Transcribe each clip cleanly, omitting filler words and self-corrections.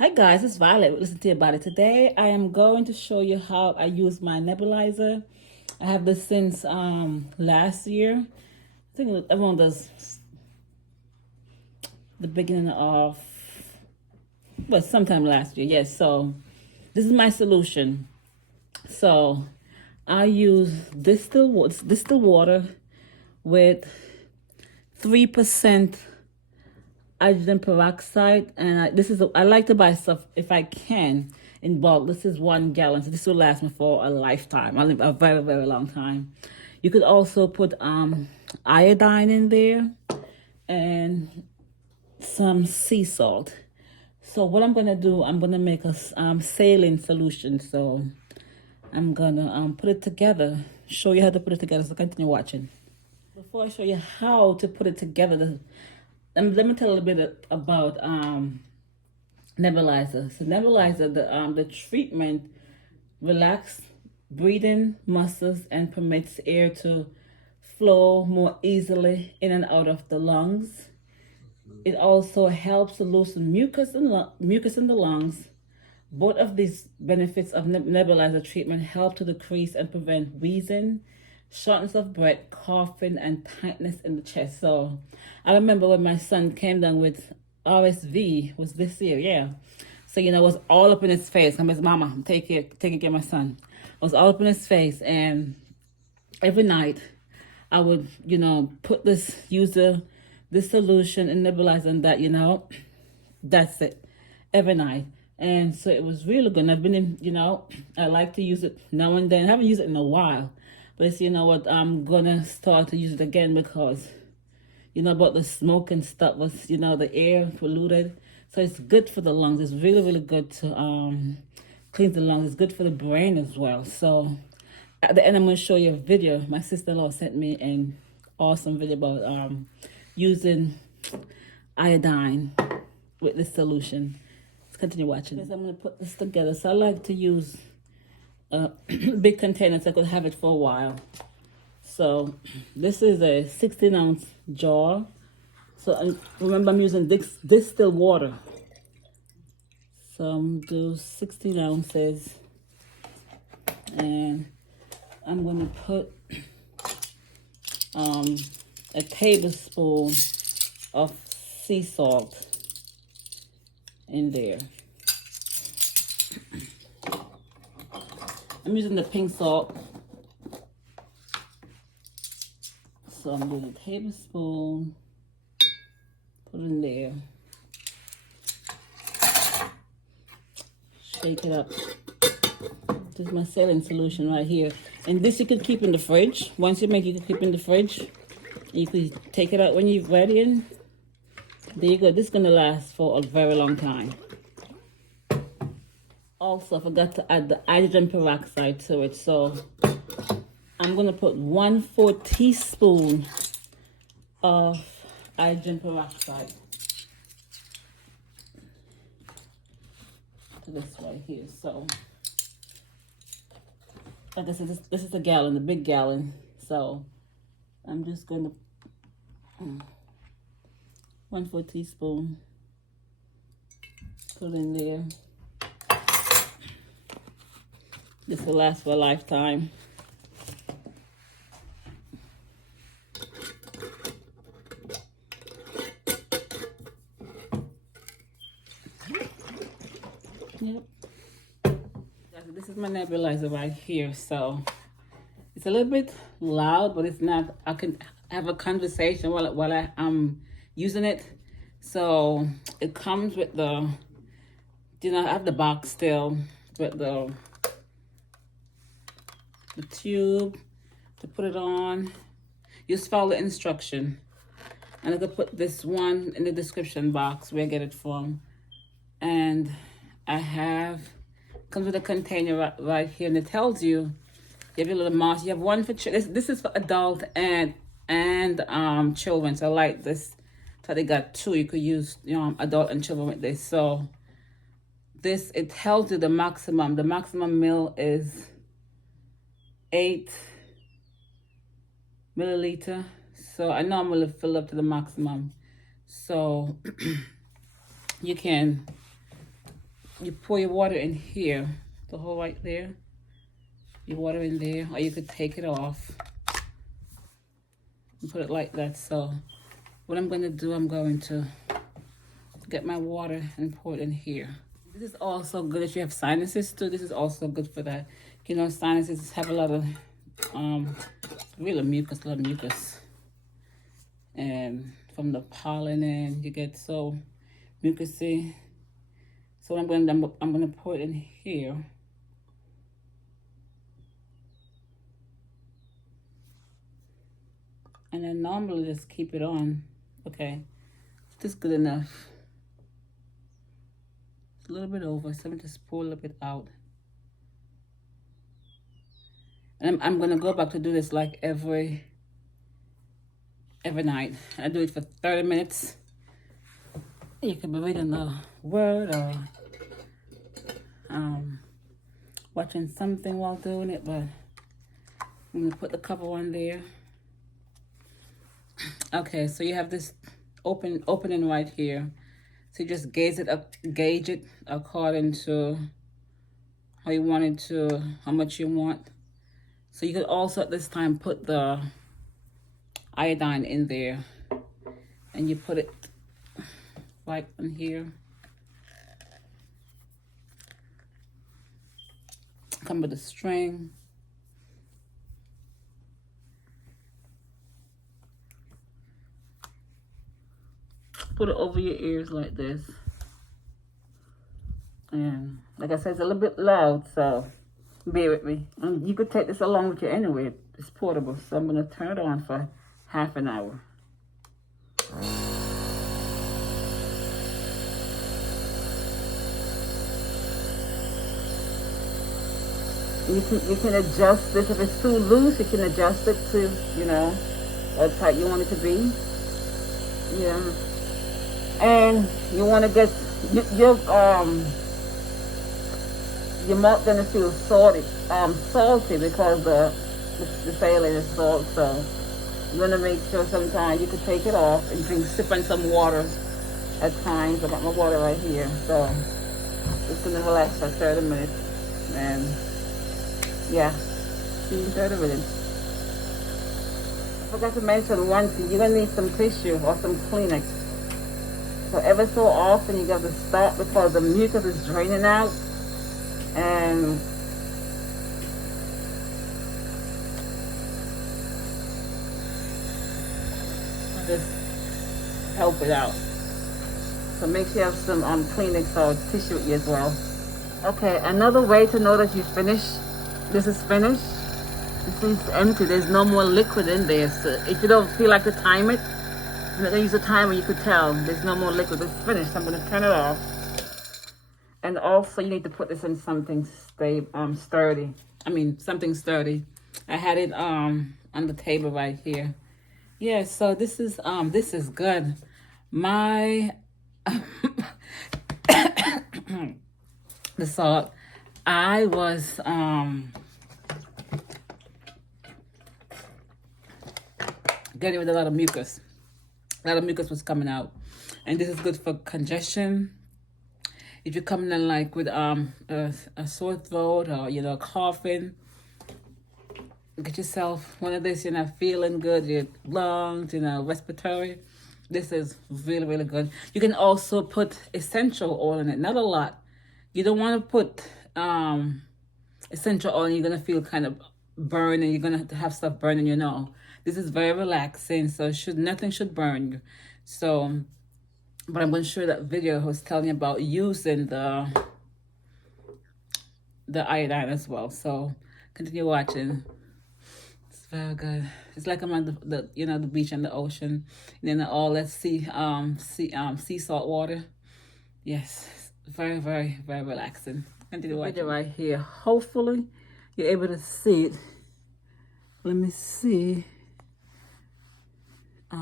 Hi guys, it's Violet. Listen to your body. Today I am going to show you how I use my nebulizer. I have this since last year. I think everyone does the beginning of, well, sometime last year. Yes, so this is my solution. So I use distilled water with 3% hydrogen peroxide, and I like to buy stuff if I can in bulk. This is 1 gallon, so this will last me for a lifetime. I live a very, very long time. You could also put iodine in there and some sea salt. So what I'm gonna do, I'm gonna make a saline solution. So I'm gonna put it together, show you how to put it together. So continue watching. Before I show you how to put it together, let me tell a little bit about nebulizer. So nebulizer, the treatment relax breathing muscles and permits air to flow more easily in and out of the lungs. It also helps to loosen mucus in the lungs. Both of these benefits of nebulizer treatment help to decrease and prevent wheezing, shortness of breath, coughing, and tightness in the chest. So I remember when my son came down with RSV, was this year, yeah. So, it was all up in his face. I'm his mama, taking care of my son. It was all up in his face. And every night I would, this solution and nebulizer and that, that's it, every night. And so it was really good. And I've been I like to use it now and then. I haven't used it in a while. But it's, I'm going to start to use it again because, about the smoke and stuff was, the air polluted. So it's good for the lungs. It's really, really good to clean the lungs. It's good for the brain as well. So at the end, I'm going to show you a video. My sister-in-law sent me an awesome video about using iodine with this solution. Let's continue watching. I'm going to put this together. So I like to use big container so I could have it for a while. So this is a 16-ounce jar. So remember, I'm using distilled water. So I'm do 16 ounces, and I'm going to put a tablespoon of sea salt in there. I'm using the pink salt. So I'm doing a tablespoon, put it in there, shake it up. This is my saline solution right here. And this you can keep in the fridge. Once you make it, you can keep in the fridge. You can take it out when you're ready, and there you go. This is gonna last for a very long time. Also, I forgot to add the hydrogen peroxide to it. So I'm going to put 1/4 teaspoon of hydrogen peroxide to this right here. So, like I said, this is a gallon, the big gallon. So, I'm just going to 1/4 teaspoon, put in there. This will last for a lifetime. Yep. This is my nebulizer right here. So it's a little bit loud, but it's not. I can have a conversation while I'm using it. So it comes with the, I have the box still with the tube to put it on. Just follow the instruction. And I could put this one in the description box where I get it from. And comes with a container right here, and it tells you have your little mouse. You have one for this is for adult and children. So I like this. So they got two. You could use adult and children with this. So it tells you the maximum. The maximum mil is 8 milliliter. So I normally fill up to the fill up to the maximum. So you can you pour your water in here, the hole right there. You water in there, or you could take it off and put it like that. So what I'm going to do, I'm going to get my water and pour it in here. This is also good if you have sinuses too. This is also good for that. You know, sinuses have a lot of really mucus, a lot of mucus, and from the pollen, and you get so mucusy. So I'm gonna pour it in here. And then normally just keep it on. Okay, this is good enough. It's a little bit over, so I'm just pour a little bit out. And I'm gonna go back to do this like every night. I do it for 30 minutes. You could be reading the word or watching something while doing it, but I'm gonna put the cover on there. Okay, so you have this opening right here. So you just gauge it according to how you want it to, how much you want. So you could also at this time put the iodine in there, and you put it right in here. Come with a string. Put it over your ears like this. And like I said, it's a little bit loud, so bear with me. And you could take this along with you anyway. It's portable. So I'm going to turn it on for half an hour. You can adjust this. If it's too loose, you can adjust it to, you know, what type you want it to be. Yeah. And you want to get your mouth gonna feel salty because the saline is salt. So you want to make sure sometimes you can take it off and sip on some water at times. I got my water right here, so it's gonna relax for 30 minutes. And yeah, see you in 30 minutes. I forgot to mention one thing. You're gonna need some tissue or some Kleenex. So ever so often you got to stop because the mucus is draining out, and just help it out. So make sure you have some Kleenex or tissue with you as well. Okay, another way to know that you finished, this is finished. You see it's empty, there's no more liquid in there. So if you don't feel like to time it, I'm not gonna use a timer, you could tell there's no more liquid, it's finished. I'm gonna turn it off. And also you need to put this in something sturdy. Something sturdy. I had it on the table right here. Yeah, so this is good. My the salt. I was getting rid of a lot of mucus. A lot of mucus was coming out, and this is good for congestion. If you're coming in like with a sore throat or coughing, get yourself one of this. You're not feeling good, your lungs, respiratory. This is really, really good. You can also put essential oil in it, not a lot. You don't want to put essential oil. You're gonna feel kind of burn, and you're gonna have stuff burning your nose. This is very relaxing, so nothing should burn you. So, but I'm going to show you that video I was telling you about using the iodine as well. So continue watching. It's very good. It's like I'm on the beach and the ocean, and then all that sea salt water. Yes, very, very, very relaxing. Continue watching. Video right here. Hopefully, you're able to see it. Let me see. You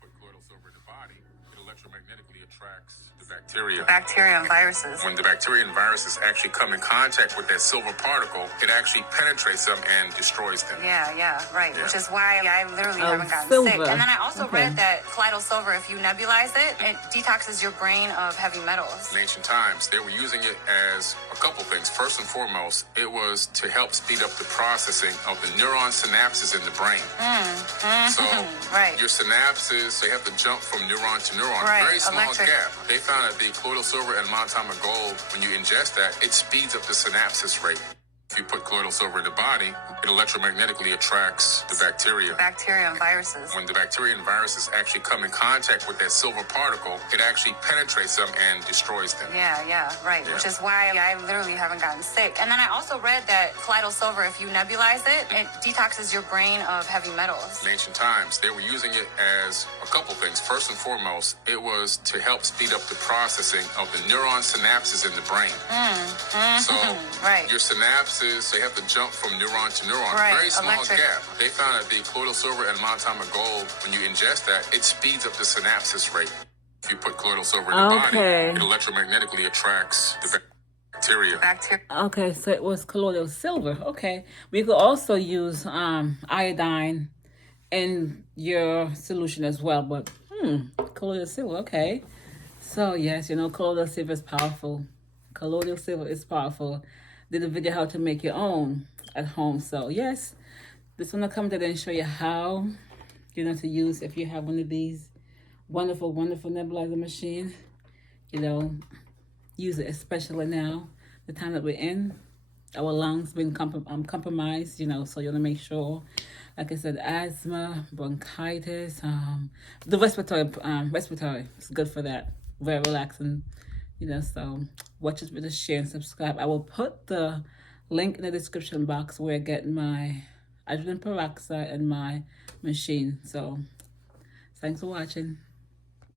put cortisol over the body, it electromagnetically attracts the bacteria. Bacteria and viruses. When the bacteria and viruses actually come in contact with that silver particle, it actually penetrates them and destroys them. Yeah, right. Yeah. Which is why I literally haven't gotten sick. And then I also read that colloidal silver, if you nebulize it, it detoxes your brain of heavy metals. In ancient times, they were using it as a couple things. First and foremost, it was to help speed up the processing of the neuron synapses in the brain. So your synapses, they have to jump from neuron to neuron. Very small gap. They found that the colloidal silver and monatomic gold, when you ingest that, it speeds up the synapsis rate. If you put colloidal silver in the body, it electromagnetically attracts the bacteria. Bacteria and viruses. When the bacteria and viruses actually come in contact with that silver particle, it actually penetrates them and destroys them. Yeah, right. Yeah. Which is why I literally haven't gotten sick. And then I also read that colloidal silver, if you nebulize it, it detoxes your brain of heavy metals. In ancient times, they were using it as a couple things. First and foremost, it was to help speed up the processing of the neuron synapses in the brain. So your synapses, they have to jump from neuron to neuron. Very small gap. They found that the colloidal silver and monatomic gold, when you ingest that, it speeds up the synapsis rate. If you put colloidal silver in the body, it electromagnetically attracts the bacteria. Okay, so it was colloidal silver. Okay. We could also use iodine in your solution as well, but colloidal silver, okay. So yes, colloidal silver is powerful. Colloidal silver is powerful. Did a video how to make your own at home. So yes, this one will come today and show you how to use if you have one of these wonderful nebulizer machine. Use it, especially now, the time that we're in. Our lungs been compromised, so you want to make sure, like I said, asthma, bronchitis, the respiratory is good for that. Very relaxing. So watch this video, share, and subscribe. I will put the link in the description box where I get my hydrogen peroxide and my machine. So thanks for watching.